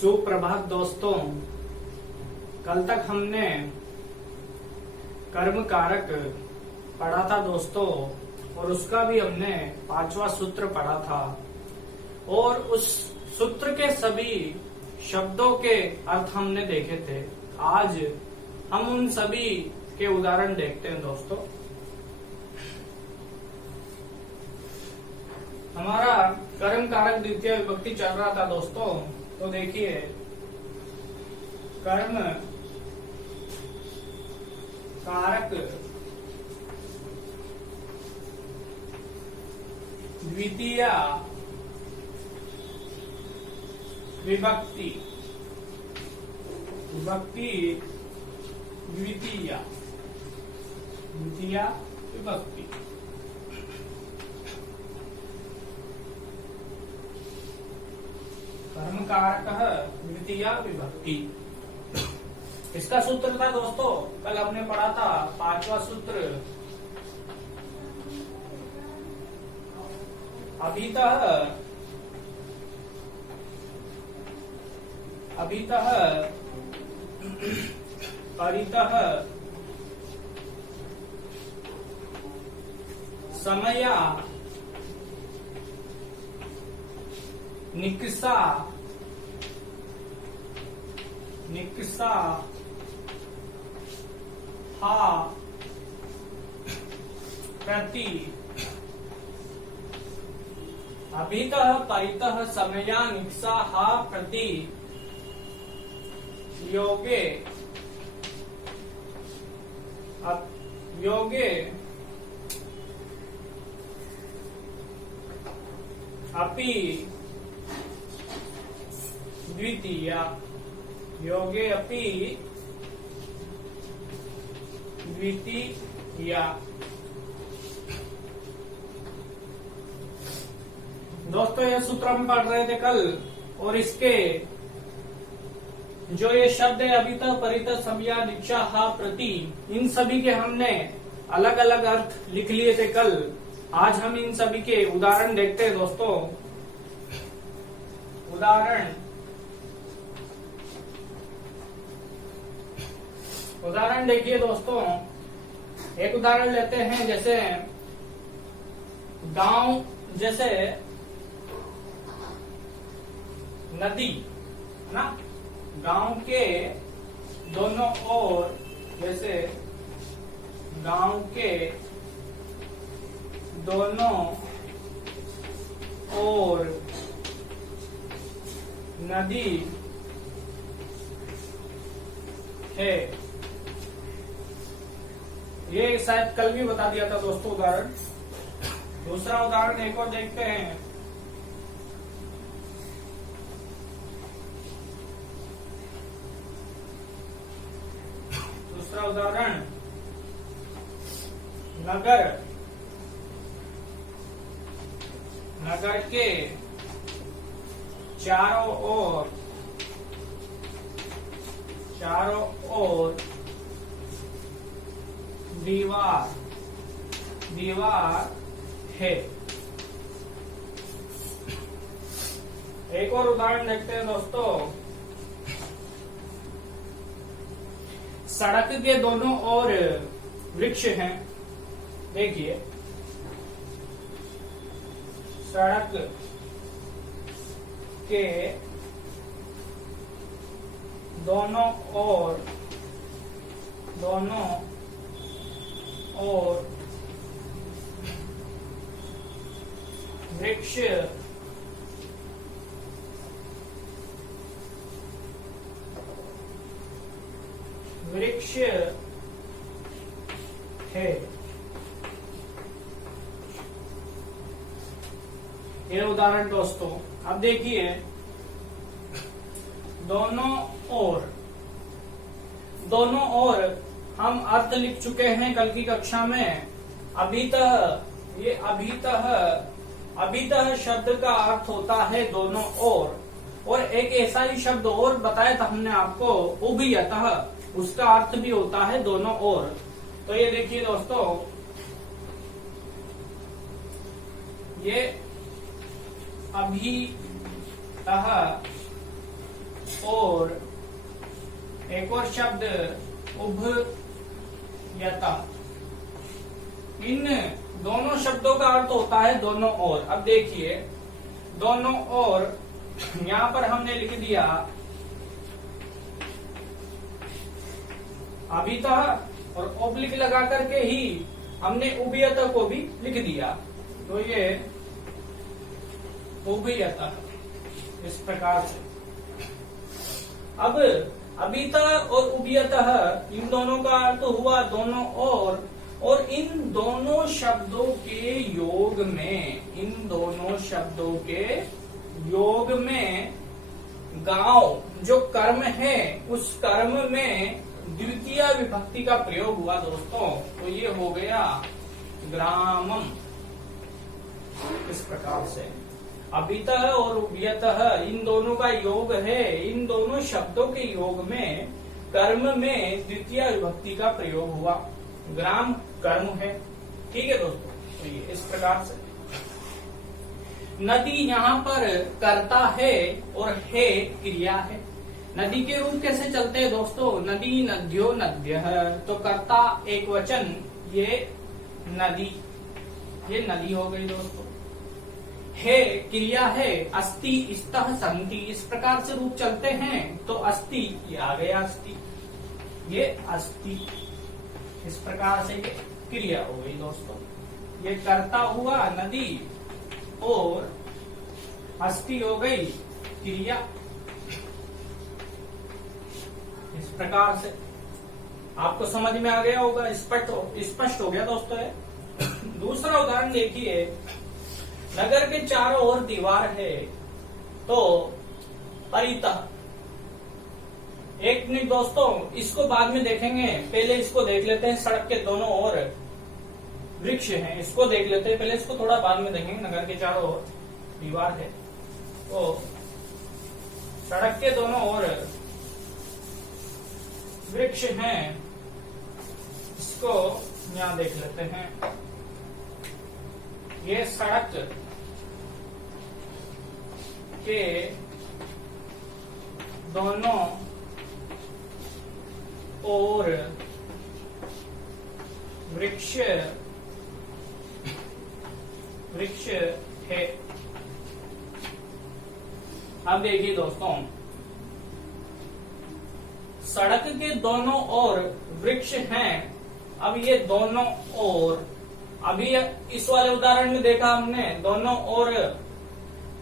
सुप्रभात दोस्तों। कल तक हमने कर्म कारक पढ़ा था दोस्तों, और उसका भी हमने 5वां सूत्र पढ़ा था, और उस सूत्र के सभी शब्दों के अर्थ हमने देखे थे। आज हम उन सभी के उदाहरण देखते हैं दोस्तों। हमारा कर्म कारक द्वितीय विभक्ति चल रहा था दोस्तों, तो देखिए कर्म कारक द्वितीय विभक्ति द्वितीय विभक्ति। कर्म कारक द्वितीय विभक्ति, इसका सूत्र था दोस्तों, कल हमने पढ़ा था 5वां सूत्र। अभितः परितः समया निक्सा हा प्रति। अभितः परितः समया निक्सा हा प्रति योगे अपि द्वितीय योगे अपि द्वितीय। दोस्तों यह सूत्र हम पढ़ रहे थे कल, और इसके जो ये शब्द है अभितः परितः समया निक्षा हा प्रति, इन सभी के हमने अलग अलग अर्थ लिख लिए थे कल। आज हम इन सभी के उदाहरण देखते हैं दोस्तों। उदाहरण देखिए दोस्तों, एक उदाहरण लेते हैं, जैसे गांव, जैसे नदी है ना, गांव के दोनों ओर, जैसे गांव के दोनों ओर नदी है। ये शायद कल भी बता दिया था दोस्तों उदाहरण। दूसरा उदाहरण एक और देखते हैं। दूसरा उदाहरण, नगर के चारों ओर दीवार है। एक और उदाहरण देखते हैं दोस्तों। सड़क के दोनों ओर वृक्ष हैं। देखिए सड़क के दोनों ओर वृक्ष है। ये उदाहरण दोस्तों। अब देखिए दोनों ओर हम अर्थ लिख चुके हैं कल की कक्षा में। अभितः शब्द का अर्थ होता है दोनों ओर, और एक ऐसा ही शब्द और बताया था हमने आपको, उभयतः, उसका अर्थ भी होता है दोनों ओर। तो ये देखिए दोस्तों, ये अभितः और एक और शब्द उभयता। इन दोनों शब्दों का अर्थ होता है दोनों ओर। अब देखिए दोनों ओर, यहां पर हमने लिख दिया अभितः और ओब्लिक लगा करके ही हमने उभयता को भी लिख दिया। तो ये उभयता इस प्रकार से। अब अभितः और उभयतः इन दोनों का अर्थ हुआ दोनों ओर, और इन दोनों शब्दों के योग में, इन दोनों शब्दों के योग में गांव जो कर्म है उस कर्म में द्वितीय विभक्ति का प्रयोग हुआ दोस्तों। तो ये हो गया ग्रामम। इस प्रकार से अभितः और उभयतः इन दोनों का योग है। इन दोनों शब्दों के योग में कर्म में द्वितीय विभक्ति का प्रयोग हुआ। ग्राम कर्म है। ठीक है दोस्तों, तो ये इस प्रकार से। नदी यहाँ पर कर्ता है और है क्रिया है। नदी के रूप कैसे चलते हैं दोस्तों? नदी, नद्यो, नद्यः। तो कर्ता एक वचन, ये नदी, ये नदी हो गई दोस्तों। है क्रिया है, अस्ति, स्तः, सन्ति। इस प्रकार से रूप चलते हैं। तो अस्ति, ये आ गया अस्ति, ये अस्ति। इस प्रकार से ये क्रिया हो गई दोस्तों। ये कर्ता हुआ नदी और अस्ति हो गई क्रिया। इस प्रकार से आपको समझ में आ गया होगा, स्पष्ट हो गया दोस्तों है। दूसरा उदाहरण देखिए, नगर के चारों ओर दीवार है तो परितः। एक मिनट दोस्तों, इसको बाद में देखेंगे, पहले इसको देख लेते हैं। सड़क के दोनों ओर वृक्ष हैं, इसको देख लेते हैं पहले, इसको थोड़ा बाद में देखेंगे। नगर के चारों ओर दीवार है तो सड़क के दोनों ओर वृक्ष हैं, इसको यहां देख लेते हैं। ये सड़क के दोनों ओर वृक्ष है। अब देखिए दोस्तों, सड़क के दोनों ओर वृक्ष हैं। अब ये दोनों ओर, अभी इस वाले उदाहरण में देखा हमने, दोनों ओर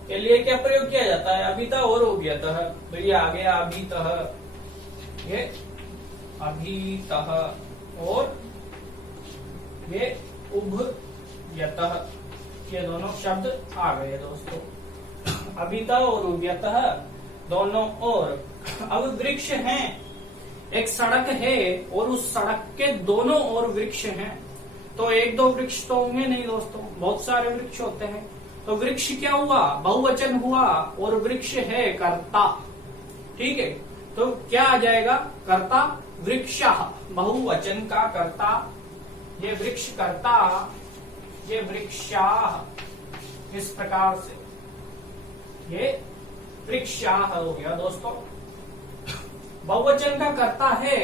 के लिए क्या प्रयोग किया जाता है? अभितः और उभयतः। तो ये आ गया अभितः, ये अभितः, और ये उभयतः। ये दोनों शब्द आ गए दोस्तों, अभितः और उभयतः दोनों ओर। अब वृक्ष हैं, एक सड़क है और उस सड़क के दोनों ओर वृक्ष हैं। तो एक दो वृक्ष तो होंगे नहीं दोस्तों, बहुत सारे वृक्ष होते हैं। तो वृक्ष क्या हुआ? बहुवचन हुआ, और वृक्ष है कर्ता। ठीक है, तो क्या आ जाएगा? कर्ता वृक्षः, बहुवचन का कर्ता। ये वृक्ष कर्ता, ये वृक्षाः। इस प्रकार से ये वृक्षाः हो गया दोस्तों। बहुवचन का कर्ता है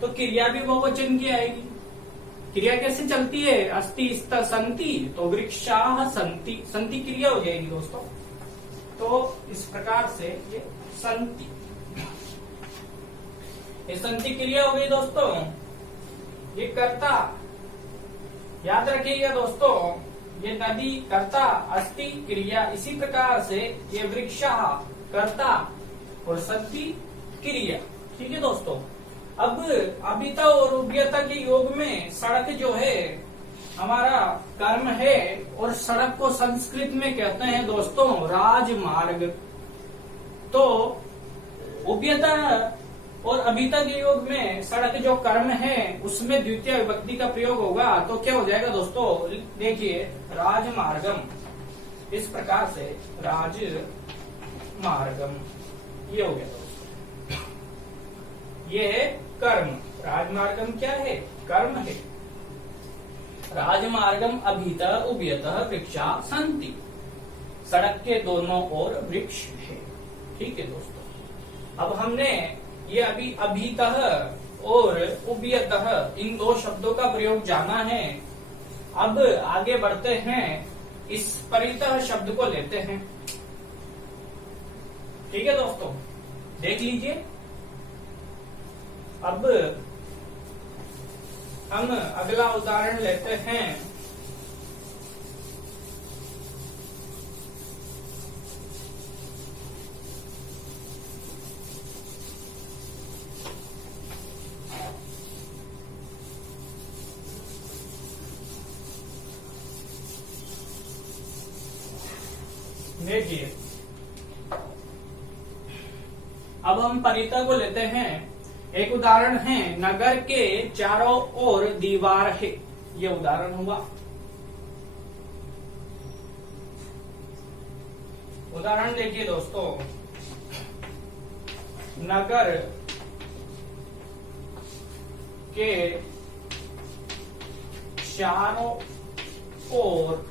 तो क्रिया भी बहुवचन की आएगी। क्रिया कैसे चलती है? अस्ति, स्तः, सन्ति। तो वृक्षाः सन्ति, सन्ति क्रिया हो जाएगी दोस्तों। तो इस प्रकार से ये सन्ति, ये सन्ति क्रिया हो गई दोस्तों। ये कर्ता, याद रखिएगा दोस्तों, ये नदी कर्ता, अस्ति क्रिया। इसी प्रकार से ये वृक्षाः कर्ता और सन्ति क्रिया। ठीक है दोस्तों। अब अभितः और उभयतः के योग में सड़क जो है हमारा कर्म है, और सड़क को संस्कृत में कहते हैं दोस्तों राजमार्ग। तो उभयतः और अभितः के योग में सड़क जो कर्म है उसमें द्वितीय विभक्ति का प्रयोग होगा। तो क्या हो जाएगा दोस्तों? देखिए राजमार्गम। इस प्रकार से राजमार्गम ये हो गया दोस्तों। ये है कर्म। राजमार्गम क्या है? कर्म है। राजमार्गम अभितः उभयतः वृक्षा सन्ति। सड़क के दोनों ओर वृक्ष है। ठीक है दोस्तों। अब हमने ये अभी अभीतः और उभयतः इन दो शब्दों का प्रयोग जाना है। अब आगे बढ़ते हैं, इस परितः शब्द को लेते हैं। ठीक है दोस्तों, देख लीजिए। अब हम अगला उदाहरण लेते हैं। देखिए, अब हम परिता को लेते हैं। एक उदाहरण है, नगर के चारों ओर दीवार है। ये उदाहरण हुआ। उदाहरण देखिए दोस्तों, नगर के चारों ओर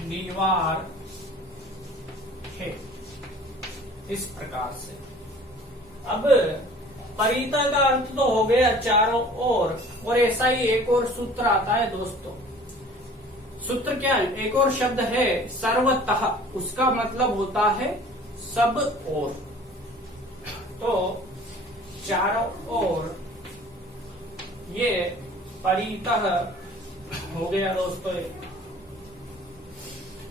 दीवार है, इस प्रकार से। अब परिता का अर्थ तो हो गया चारों ओर, और ऐसा ही एक और सूत्र आता है दोस्तों। सूत्र क्या है? एक और शब्द है सर्वतः, उसका मतलब होता है सब ओर। तो चारों ओर ये परितः हो गया दोस्तों।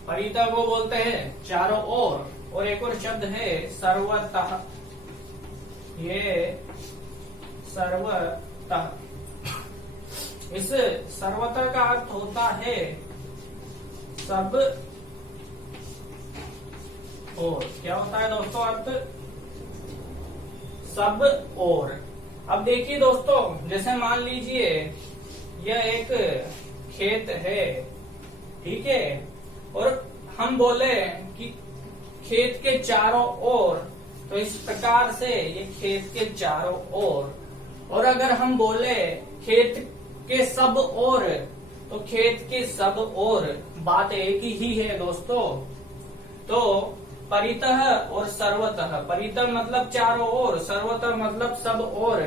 परितः को बोलते हैं चारों ओर, और एक और शब्द है सर्वतः। ये सर्वतः, इस सर्वतः का अर्थ होता है सब ओर। क्या होता है दोस्तों अर्थ? सब ओर। अब देखिए दोस्तों, जैसे मान लीजिए यह एक खेत है, ठीक है, और हम बोले कि खेत के चारों ओर, तो इस प्रकार से ये खेत के चारों ओर। और अगर हम बोले खेत के सब ओर, तो खेत के सब ओर बात एक ही है दोस्तों। तो परितः और सर्वतः, परितः मतलब चारों ओर, सर्वतः मतलब सब ओर,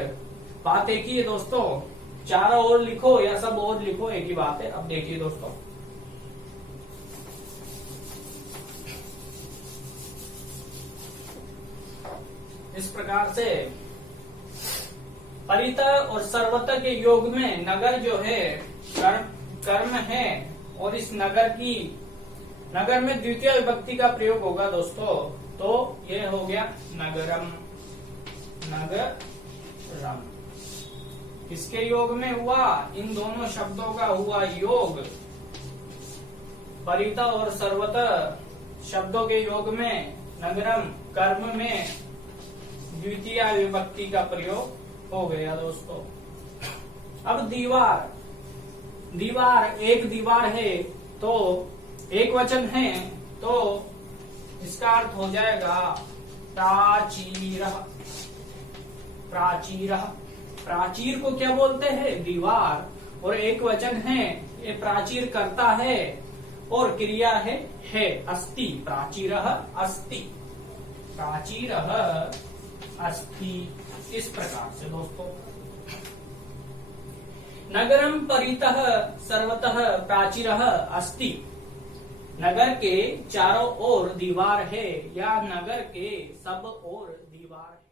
बात एक ही है दोस्तों। चारों ओर लिखो या सब ओर लिखो, एक ही बात है। अब देखिए दोस्तों, इस प्रकार से परितः और सर्वतः के योग में नगर जो है कर्म है, और इस नगर में द्वितीय विभक्ति का प्रयोग होगा दोस्तों। तो ये हो गया नगरम। नगरम किसके योग में हुआ? इन दोनों शब्दों का हुआ योग। परितः और सर्वतः शब्दों के योग में नगरम कर्म में द्वितीय विभक्ति का प्रयोग हो गया दोस्तों। अब दीवार, एक दीवार है, तो एक वचन है, तो इसका अर्थ हो जाएगा प्राचीरः। प्राचीर को क्या बोलते हैं? दीवार। और एक वचन है, ये प्राचीर करता है, और क्रिया है अस्ति। प्राचीरः अस्ति, प्राचीरः अस्ति, इस प्रकार से दोस्तों। नगरम परितः सर्वतः प्राचीरः अस्ति। नगर के चारों ओर दीवार है, या नगर के सब ओर दीवार है।